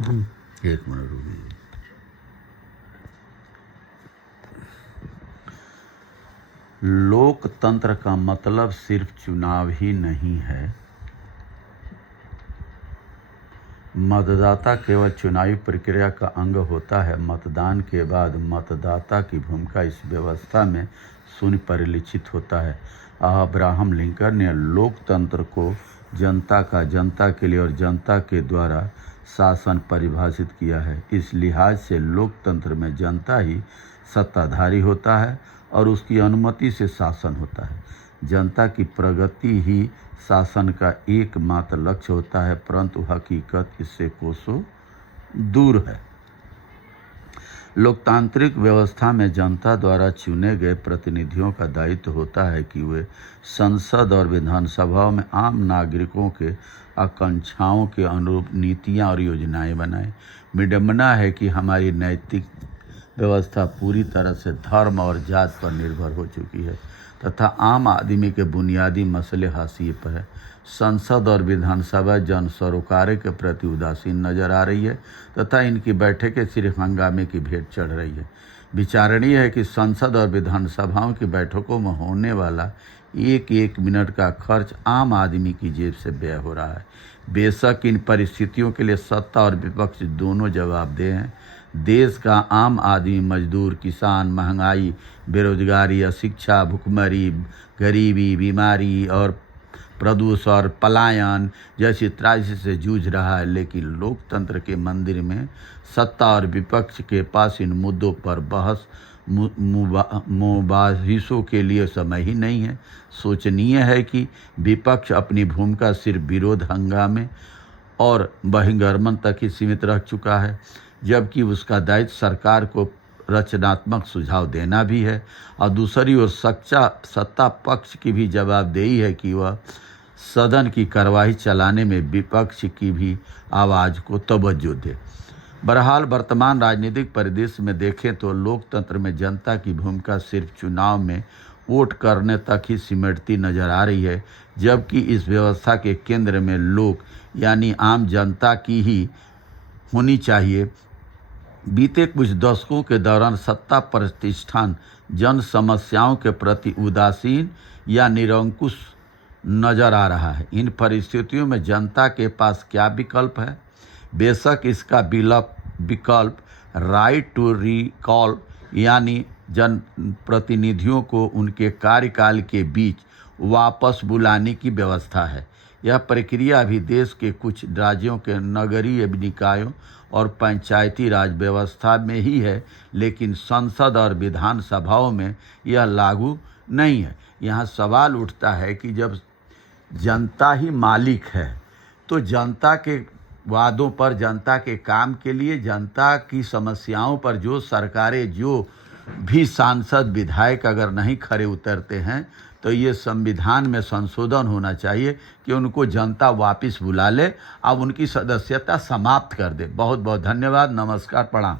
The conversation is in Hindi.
एक मिनट रुकिए। लोकतंत्र का मतलब सिर्फ चुनाव ही नहीं है। मतदाता केवल चुनावी प्रक्रिया का अंग होता है। मतदान के बाद मतदाता की भूमिका इस व्यवस्था में शून्य परिलक्षित होता है। अब्राहम लिंकन ने लोकतंत्र को जनता का जनता के लिए और जनता के द्वारा शासन परिभाषित किया है। इस लिहाज से लोकतंत्र में जनता ही सत्ताधारी होता है और उसकी अनुमति से शासन होता है। जनता की प्रगति ही शासन का एकमात्र लक्ष्य होता है, परंतु हकीकत इससे कोसों दूर है। लोकतांत्रिक व्यवस्था में जनता द्वारा चुने गए प्रतिनिधियों का दायित्व होता है कि वे संसद और विधानसभाओं में आम नागरिकों के आकांक्षाओं के अनुरूप नीतियां और योजनाएं बनाएं। विडंबना है कि हमारी नैतिक व्यवस्था पूरी तरह से धर्म और जात पर निर्भर हो चुकी है तथा आम आदमी के बुनियादी मसले हाशिए पर है। संसद और विधानसभा जन सरोकारों के प्रति उदासीन नजर आ रही है तथा इनकी बैठकें सिर्फ हंगामे की भेंट चढ़ रही है। विचारणीय है कि संसद और विधानसभाओं की बैठकों में होने वाला एक एक मिनट का खर्च आम आदमी की जेब से व्यय हो रहा है। बेशक इन परिस्थितियों के लिए सत्ता और विपक्ष दोनों जवाबदेह हैं। देश का आम आदमी, मजदूर, किसान महंगाई, बेरोजगारी, अशिक्षा, भुखमरी, गरीबी, बीमारी और प्रदूषण और पलायन जैसी त्रासदी से जूझ रहा है। लेकिन लोकतंत्र के मंदिर में सत्ता और विपक्ष के पास इन मुद्दों पर बहस मुबाहिसों के लिए समय ही नहीं है। सोचनीय है कि विपक्ष अपनी भूमिका सिर्फ विरोध, हंगामे और बहिर्गमन तक ही सीमित रह चुका है, जबकि उसका दायित्व सरकार को रचनात्मक सुझाव देना भी है। और दूसरी ओर सत्ता पक्ष की भी जवाबदेही है कि वह सदन की कार्यवाही चलाने में विपक्ष की भी आवाज़ को तवज्जो दे। बहरहाल वर्तमान राजनीतिक परिदृश्य में देखें तो लोकतंत्र में जनता की भूमिका सिर्फ चुनाव में वोट करने तक ही सिमटती नजर आ रही है, जबकि इस व्यवस्था के केंद्र में लोग यानी आम जनता की ही होनी चाहिए। बीते कुछ दशकों के दौरान सत्ता प्रतिष्ठान जन समस्याओं के प्रति उदासीन या निरंकुश नजर आ रहा है। इन परिस्थितियों में जनता के पास क्या विकल्प है? बेशक इसका विकल्प राइट टू रिकॉल यानी जनप्रतिनिधियों को उनके कार्यकाल के बीच वापस बुलाने की व्यवस्था है। यह प्रक्रिया अभी देश के कुछ राज्यों के नगरीय निकायों और पंचायती राज व्यवस्था में ही है, लेकिन संसद और विधानसभाओं में यह लागू नहीं है। यहाँ सवाल उठता है कि जब जनता ही मालिक है तो जनता के वादों पर, जनता के काम के लिए, जनता की समस्याओं पर जो सरकारें, जो भी सांसद विधायक अगर नहीं खरे उतरते हैं तो ये संविधान में संशोधन होना चाहिए कि उनको जनता वापस बुला ले, अब उनकी सदस्यता समाप्त कर दे। बहुत बहुत धन्यवाद। नमस्कार, प्रणाम।